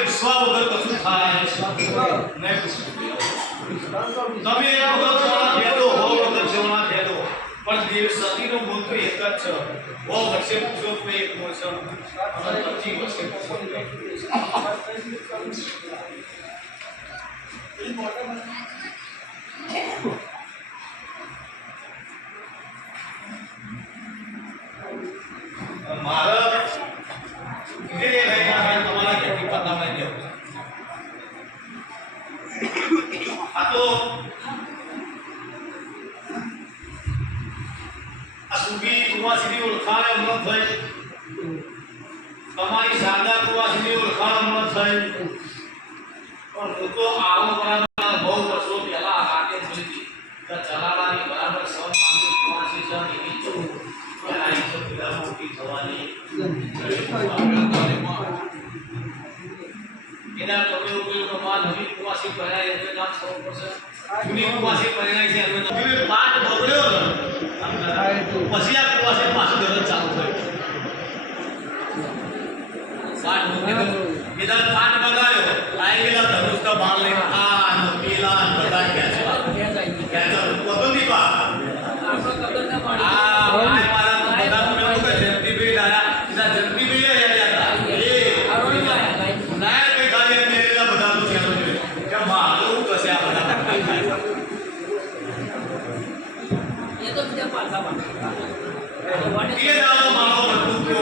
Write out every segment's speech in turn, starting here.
વિશ્વા વગર કશું થાય નહીં. તમે એના વગર ભેદો હો વગર જમણા ભેદો પણ દેવ સતીનો મૂળ તો એક જ છે. હો વર્ષે પૂછો તો એક વર્ષ અને 25 વર્ષે પૂછો તો એક મારા તમારી શારદા કુવાસીની ઓળખાણ ન થઈ પણ હું તો આવો બરાબર બહુ વર્ષો પહેલા રાતે જોઈ હતી કે ચલાલાની બરાબર સૌ મામલી કુવાસી છે એની તો આઈ તો પેલા મોટી થવાની એના તમે ઉપયોગ માં નવી કુવાસી પહેરાય એટલે નામ સૌ પડશે. જૂની કુવાસી પહેરાય છે એટલે પાઠ બગડ્યો ને પછી આ કુવાસી પાછું દરજ ચાલુ થયું. પાઠ વિધાન પાઠ બગાડ્યો આઈ ગયેલા ધનુષ કા બાણ લઈને આ પીલા બધા ગયા છે પોતોની વાત આ મારા બધા મને કે જંતી ભી ડાયા ઇધા જંતી ભી હે યાર એ નાય કે ગાડી મેરેલા બધા નું ચાલુ છે કે મારું કસે આ બધા એ તો બીજા પાછા પાછા એ દાવો મારો બધું તો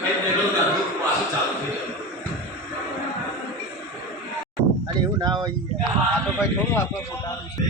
કઈ દેલો દાદુ પાછું ચાલુ થઈ જાય. અરે એવું ના હોય આ તો ભાઈ થોડું આપણે પોતાનું છે.